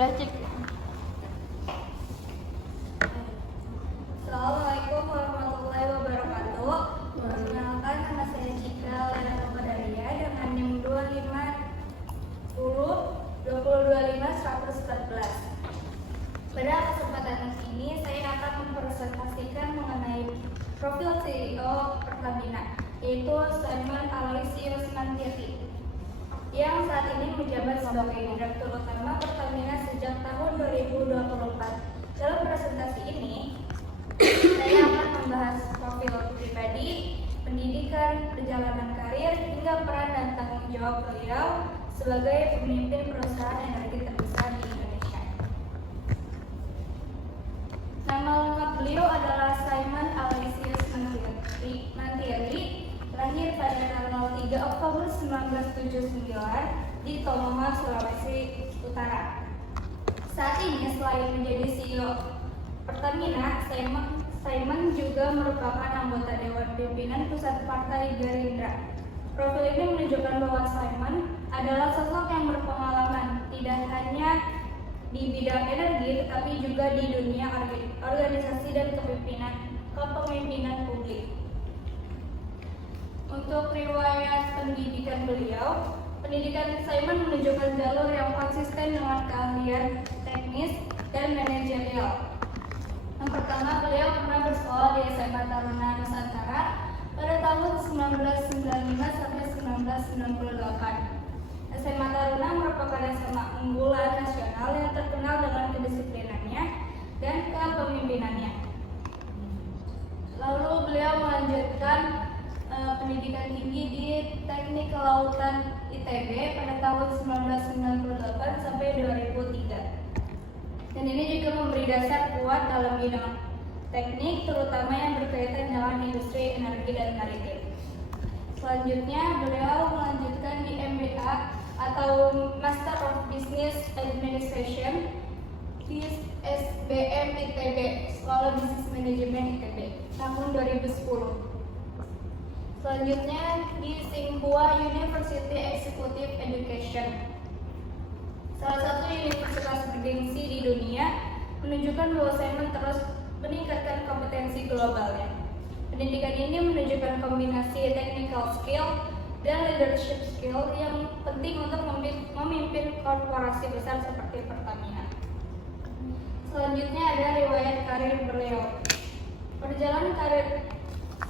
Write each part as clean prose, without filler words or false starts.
Racik. Assalamualaikum warahmatullahi wabarakatuh. Perkenalkan, nama saya Cika Lena Nopadaria dengan NIM 25020251114. Pada kesempatan ini saya akan mempresentasikan mengenai profil CEO Pertamina, yaitu Simon Aloysius Mantieri, yang saat ini menjabat sebagai Direktur Utama Pertamina sejak tahun 2024. Dalam presentasi ini, saya akan membahas profil pribadi, pendidikan, perjalanan karir, hingga peran dan tanggung jawab beliau sebagai pemimpin perusahaan energi terbesar di Indonesia. Nama lengkap beliau adalah Simon Aloysius Mantieri, lahir pada tanggal 3 Oktober 1979 di Tomohon, Sulawesi Utara. Saat ini selain menjadi CEO Pertamina, Simon juga merupakan anggota Dewan Pimpinan Pusat Partai Gerindra. Profil ini menunjukkan bahwa Simon adalah sosok yang berpengalaman tidak hanya di bidang energi tetapi juga di dunia organisasi dan kepemimpinan publik. Untuk riwayat pendidikan beliau, pendidikan Simon menunjukkan jalur yang konsisten dengan keahlian teknis dan manajerial. Yang pertama, beliau pernah bersekolah di SMA Taruna Nusantara pada tahun 1995 sampai 1998. SMA Taruna merupakan SMA unggulan nasional yang terkenal dengan kedisiplinannya dan kepemimpinannya. Lalu beliau melanjutkan pendidikan tinggi di Teknik Kelautan ITB pada tahun 1998 sampai 2003. Dan ini juga memberi dasar kuat dalam bidang teknik, terutama yang berkaitan dengan industri energi dan maritim. Selanjutnya, beliau melanjutkan di MBA atau Master of Business Administration di SBM ITB, Sekolah Bisnis Manajemen ITB, tahun 2010. Selanjutnya di Tsinghua University Executive Education, salah satu universitas bergengsi di dunia, menunjukkan bahwa Simon terus meningkatkan kompetensi globalnya. Pendidikan ini menunjukkan kombinasi technical skill dan leadership skill yang penting untuk memimpin korporasi besar seperti Pertamina. Selanjutnya ada riwayat karir beliau. Perjalanan karir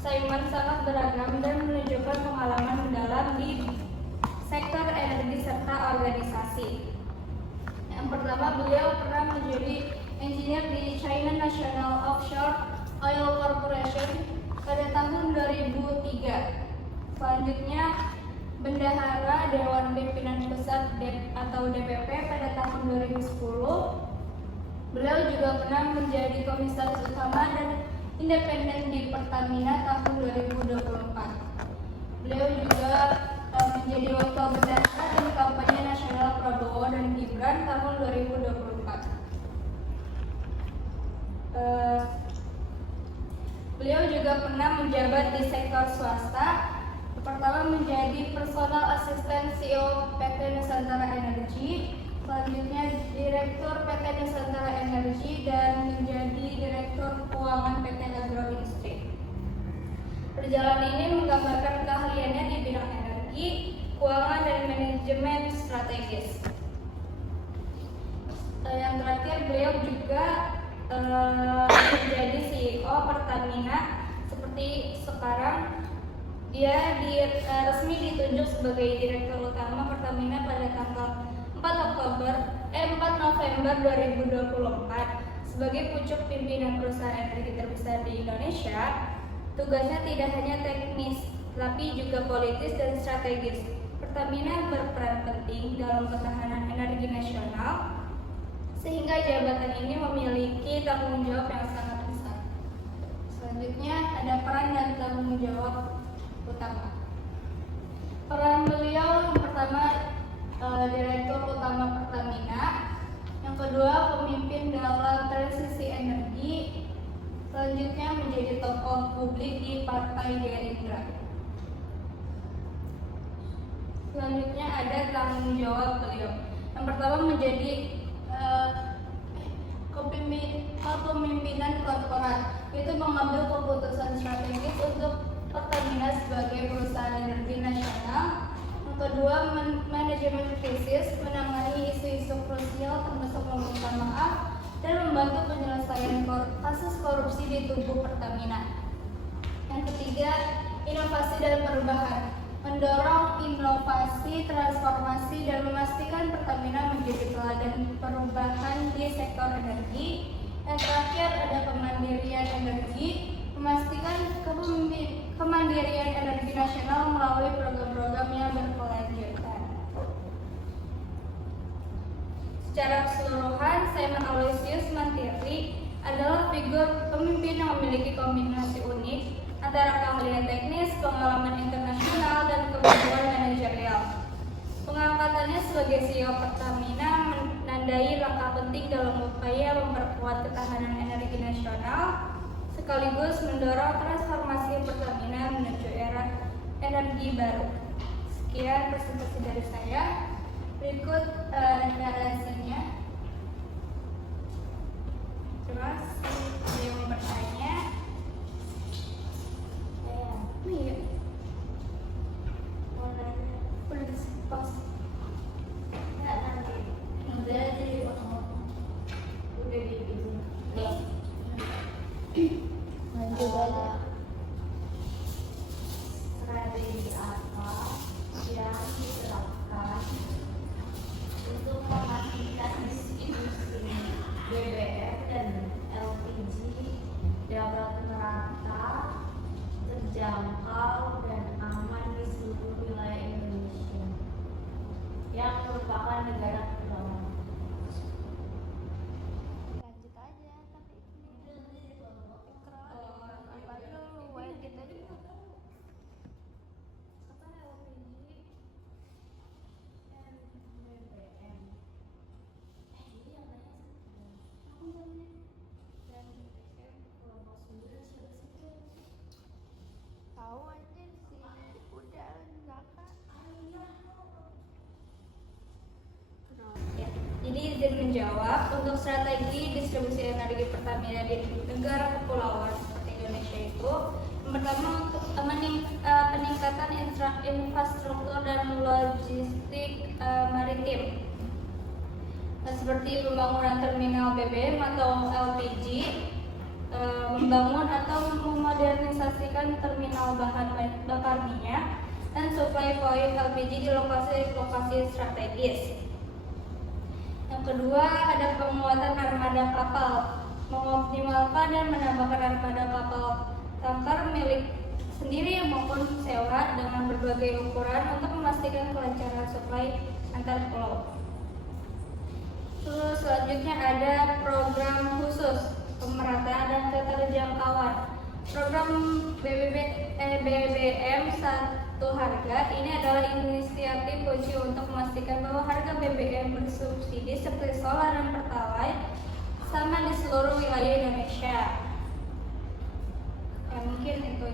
Simon sangat beragam dan menunjukkan pengalaman mendalam di sektor energi serta organisasi. Yang pertama, beliau pernah menjadi engineer di China National Offshore Oil Corporation pada tahun 2003. Selanjutnya, Bendahara Dewan Pimpinan Pusat atau DPP pada tahun 2010. Beliau juga pernah menjadi komisaris utama dan independen di Pertamina tahun 2024. Beliau juga menjadi wakil bendahara dan kampanye nasional Prabowo dan Gibran tahun 2024. Beliau juga pernah menjabat di sektor swasta. Pertama menjadi personal assistant CEO PT Nusantara Energi, selanjutnya Direktur PT Nusantara Energi dan menjadi Direktur Keuangan PT Agroindustri. Perjalanan ini menggambarkan keahliannya di bidang energi, keuangan dan manajemen strategis. Yang terakhir, beliau juga menjadi CEO Pertamina Seperti sekarang, dia resmi ditunjuk sebagai Direktur Utama Pertamina pada tanggal 4 November 2024. Sebagai pucuk pimpinan perusahaan energi terbesar di Indonesia, tugasnya tidak hanya teknis, tapi juga politis dan strategis. Pertamina berperan penting dalam ketahanan energi nasional, sehingga jabatan ini memiliki tanggung jawab yang sangat besar. Selanjutnya ada peran dan tanggung jawab utama. Peran beliau yang pertama Direktur Utama Pertamina, yang kedua pemimpin dalam transisi energi, selanjutnya menjadi tokoh publik di Partai Gerindra. Selanjutnya ada tanggung jawab beliau. Yang pertama menjadi kepemimpinan korporat, yaitu mengambil keputusan strategis untuk Pertamina sebagai perusahaan energi nasional. Yang kedua, manajemen krisis, menangani isu-isu krusial termasuk meminta maaf dan membantu penyelesaian kasus korupsi di tubuh Pertamina. Yang ketiga, inovasi dan perubahan, mendorong inovasi, transformasi, dan memastikan Pertamina menjadi teladan perubahan di sektor energi. Yang terakhir ada kemandirian energi, memastikan kemandirian energi nasional melalui program-program yang berkelanjutan. Secara keseluruhan, Simon Aloysius Mantiri adalah figur pemimpin yang memiliki kombinasi unik antara keahlian teknis, pengalaman internasional, dan kemampuan manajerial. Pengangkatannya sebagai CEO Pertamina menandai langkah penting dalam upaya memperkuat ketahanan energi nasional, sekaligus mendorong transformasi Pertamina menuju era energi baru. Sekian presentasi dari saya. Berikut narasinya. Terima kasih. Ada yang mau bertanya? Iya. Boleh pas. Enggak nanti. Udah jadi potong-potong. Udah dibikin. Lanjut aja. Strategi apa yang diterapkan untuk memastikan industri BBM dan LPG dapat merata, terjangkau, dan aman di seluruh wilayah Indonesia yang merupakan negara kepulauan. Lanjut aja, tapi tahu aja sih, udah enggak. Ya, jadi izin menjawab untuk strategi distribusi energi Pertamina di negara kepulauan seperti Indonesia itu, yang pertama untuk peningkatan infrastruktur dan logistik maritim, seperti pembangunan terminal BBM atau LPG, membangun atau memodernisasikan terminal bahan bakar minyak dan supply point LPG di lokasi strategis. Yang kedua, ada penguatan armada kapal, mengoptimalkan dan menambahkan armada kapal tanker milik sendiri maupun sewa dengan berbagai ukuran untuk memastikan kelancaran supply antar pulau. Terus selanjutnya ada program khusus pemerataan dan keterjangkauan. Program BBM Satu Harga ini adalah inisiatif kunci untuk memastikan bahwa harga BBM bersubsidi seperti solar dan pertalite sama di seluruh wilayah Indonesia. Ya, mungkin itu.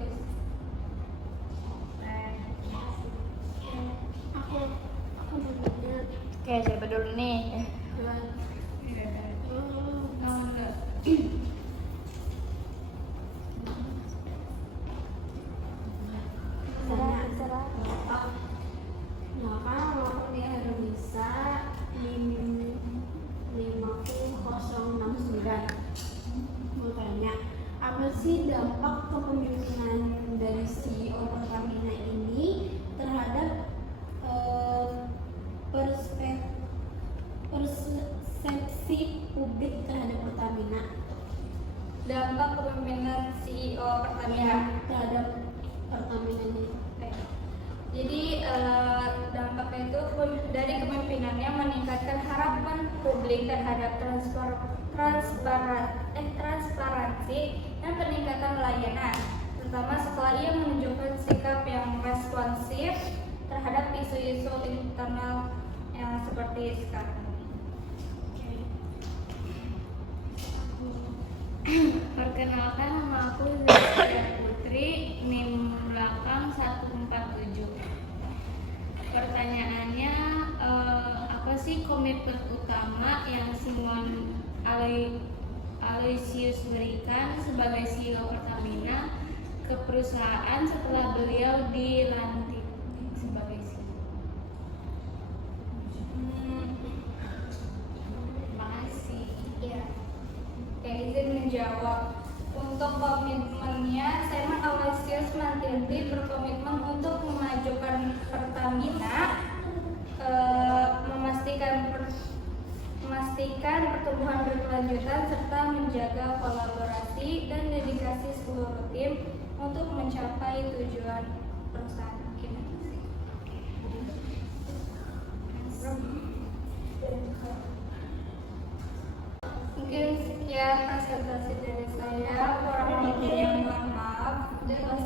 Oke, siapa dulu nih? Maka dia harus bisa 50069. Mau tanya, apa sih dampak kepemimpinan dari CEO Pertamina ini terhadap persepsi publik terhadap Pertamina? Dampak kepemimpinan CEO Pertamina terhadap Pertamina ini. Jadi dampaknya itu dari kepemimpinannya meningkatkan harapan publik terhadap transparansi dan peningkatan layanan, terutama setelah ia menunjukkan sikap yang responsif terhadap isu-isu internal yang seperti sekarang. Perkenalkan, nama aku Zazkia Putri, NIM belakang 147. Pertanyaannya, apa sih komitmen utama yang Simon Aloysius berikan sebagai CEO Pertamina ke perusahaan setelah beliau dilantik sebagai CEO? Terima kasih. Ya, izin menjawab. Untuk komitmennya, Simon Aloysius Mantirti berkomitmen untuk memajukan Pertamina, memastikan pertumbuhan berkelanjutan serta menjaga kolaborasi dan dedikasi seluruh tim untuk mencapai tujuan perusahaan. Mungkin sekian presentasi dari saya. Kurang lebihnya mohon maaf. Terima kasih.